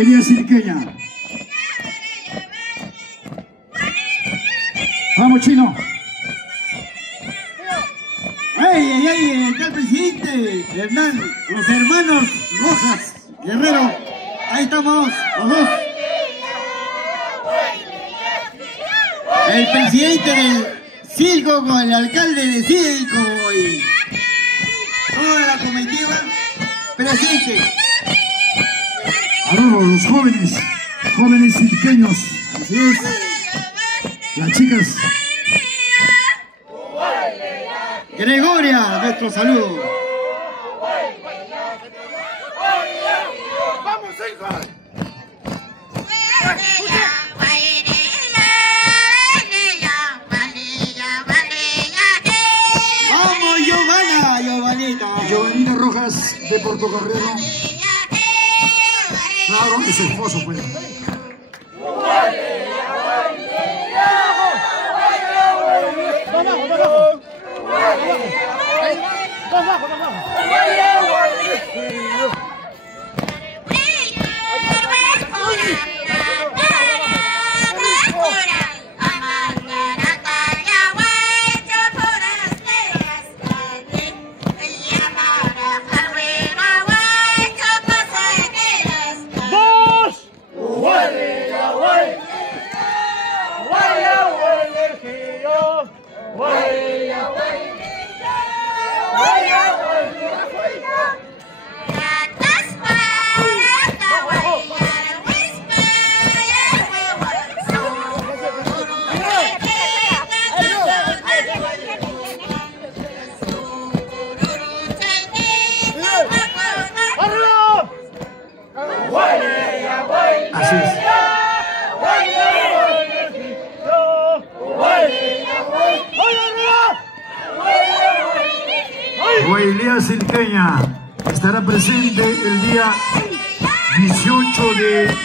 Guailía Silqueña. Vamos, Chino. ¡Ay, ay, ay! Está el presidente Hernán, los hermanos Rojas, Guerrero. Ahí estamos, los dos. El presidente del Circo con el alcalde de Circo y toda la comitiva presente. Ahora los jóvenes silqueños. Así es. Las chicas. Gregoria, nuestro saludo. ¡Vamos, hijos! ¡Vamos, Giovanita! Giovanina Rojas de Portocarrero. Claro, es su esposo, pues. Así es. Guailía Silqueña estará presente el día 18 de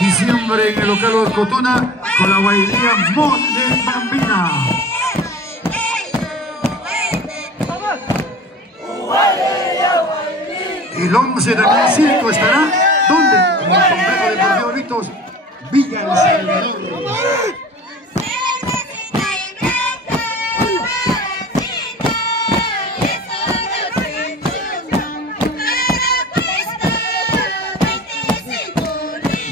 diciembre en el local Orcotona con la Guailía Monte Bambina. El 11 también Circo estará, ¿dónde? En el complejo deportivo Vitos, Villa El Salvador.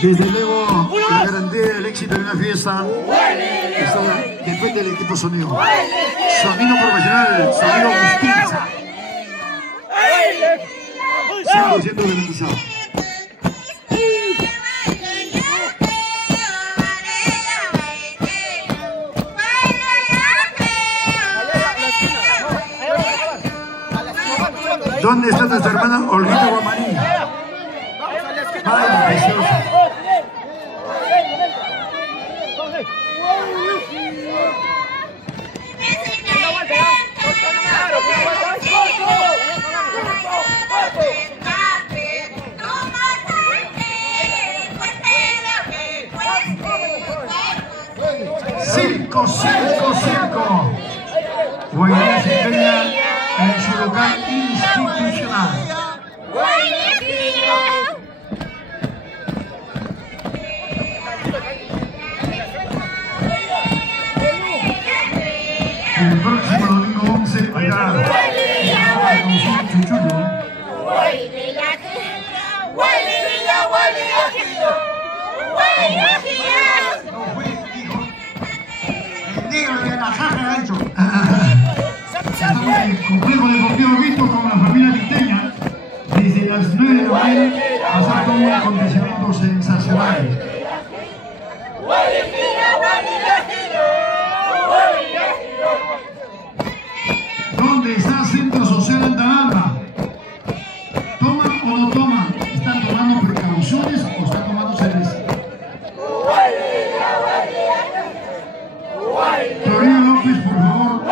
Desde luego, la garantía del éxito de una fiesta depende del equipo sonido. Sonido profesional, sonido justicia. 100% garantizado. ¿Dónde está nuestra hermana Olguita Guamaní? Ay, preciosa. Circo, circo, circo. Guailía Silqueña en su local institucional. El próximo domingo 11 allá en Chuchullo. Estamos en el complejo deportivo Visto con la familia Viteña desde las 9 de la mañana pasar todo un acontecimiento sensacional. ¿Dónde está Centro Social Antagalpa? ¿Toman o no toman? ¿Están tomando precauciones o están tomando cerveza? Teoría López, por favor.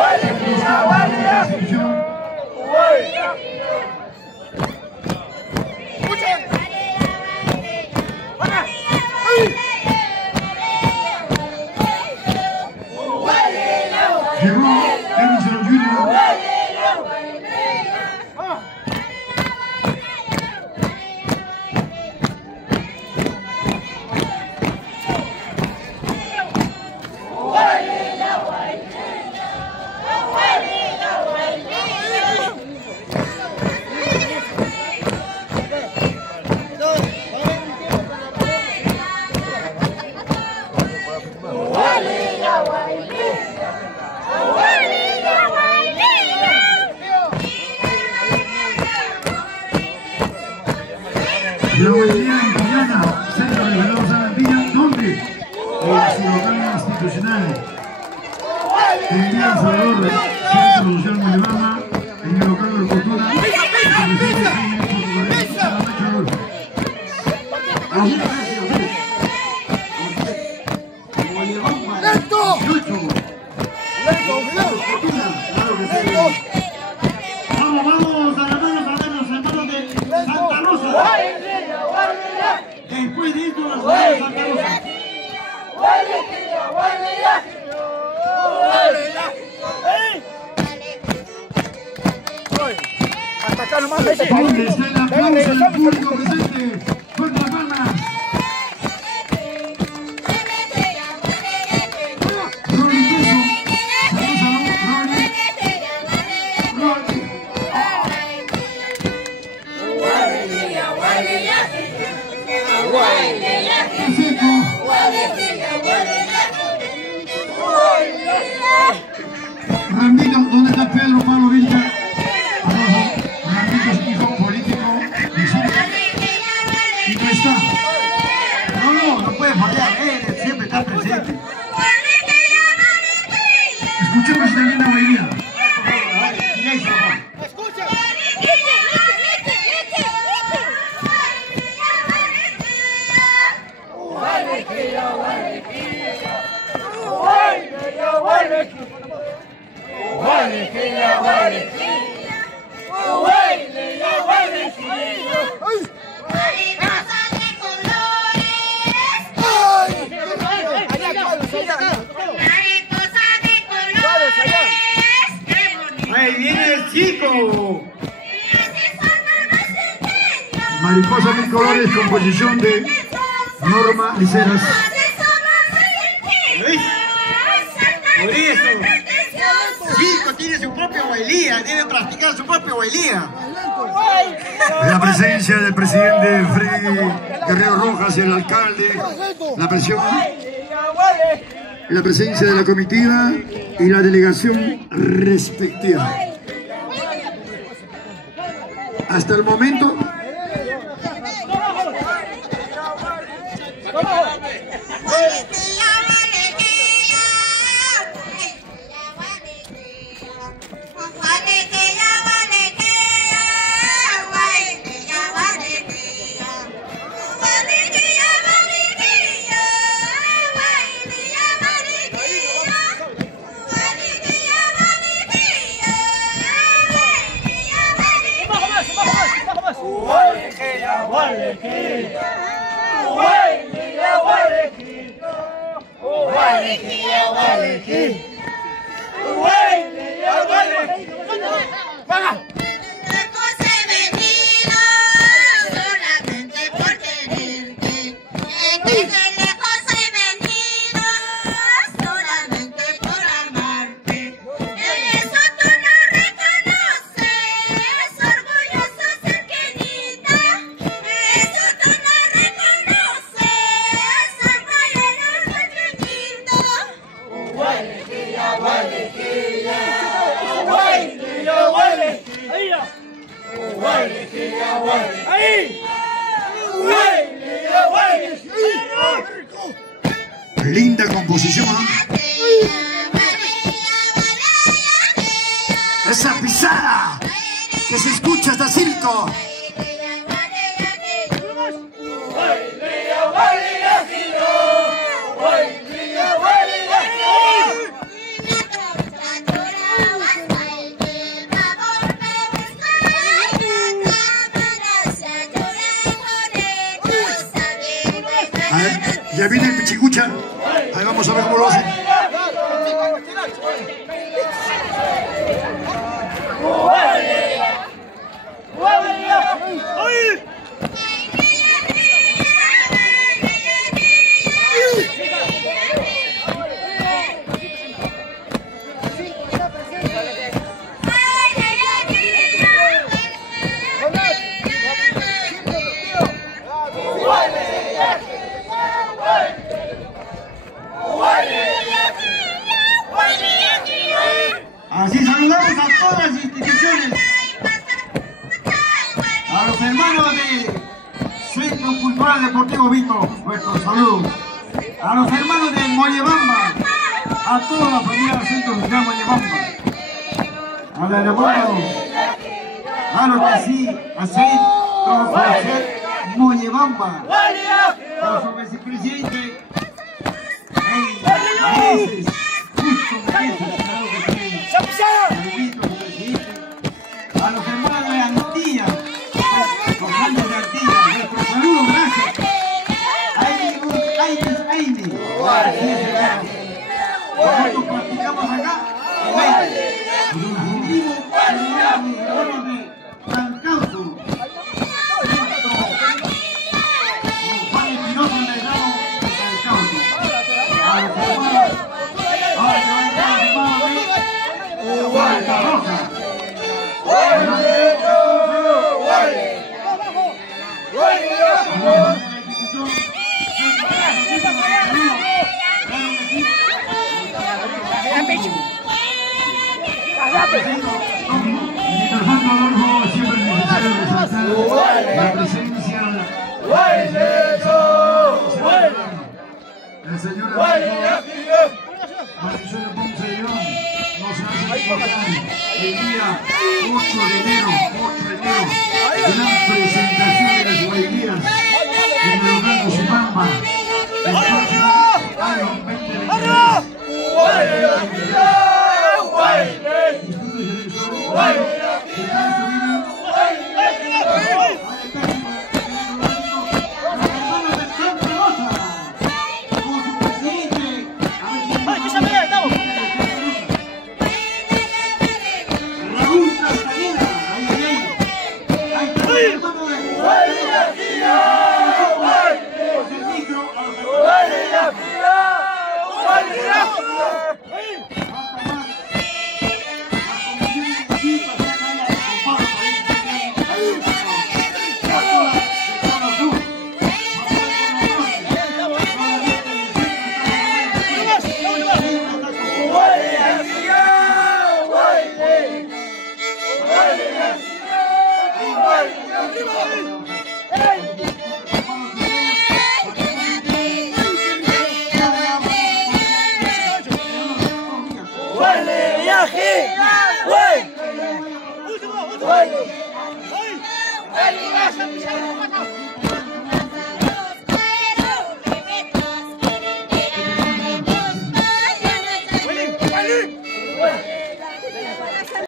La Guaidía en Pillana, Centro Regional Salandilla, ¿dónde? En su local institucional. En Villa El Salvador, Centro Social Molivama, en el local de Cultura. Vamos a las manos a ver los hermanos de Santa Rosa. Después de esto, los hermanos de Santa Rosa. Hasta acá nomás. ¿Dónde está el aplauso del público presente? Con las palmas. Rambito, ¿dónde está Pedro Pablo Vilca? Abajo, Rambito es hijo político, y no está. No puede fallar, él siempre está presente. Escuchemos esta linda Guaidía. Escucha. Ahí viene el chico. Mariposa mil colores, composición de Norma Liceras. Por eso, Chico tiene su propia bailía, debe practicar su propia bailía. La presencia del presidente Freddy Guerrero Rojas, el alcalde, la presencia de la comitiva y la delegación respectiva. Hasta el momento, linda composición, ¿eh? Esa pisada que se escucha hasta circo. A ver, ya viene el pichicucha. Ahí vamos a ver cómo lo hacen. Así saludamos a todas las instituciones, a los hermanos de Cultural Deportivo Vito, nuestro saludo. A los hermanos de Mollebamba, a toda la familia del Centro Social Mollebamba, al aeropuerto, claro que sí, a Centro Social Mollebamba, a su vicepresidente, mereces, justo mereces, claro que sí, saludito, su presidente, a los hermanos de Antilla, los años de Antilla, nuestro saludo, gracias. Aini. Nosotros practicamos acá en vivo de Rancauso. Juan Espinosa en Delgado de Rancauso. A los hermanos, ahora que van a estar los hermanos de Huayca Roja. Mientras tanto, Adolfo, siempre es necesario resaltar la presencia del señor Marisol Ponce de León. Nos hace recordar el día 8 de enero, gran presentación de las guaidías en el local de Zumamba. El próximo año 2023. ¡Ay!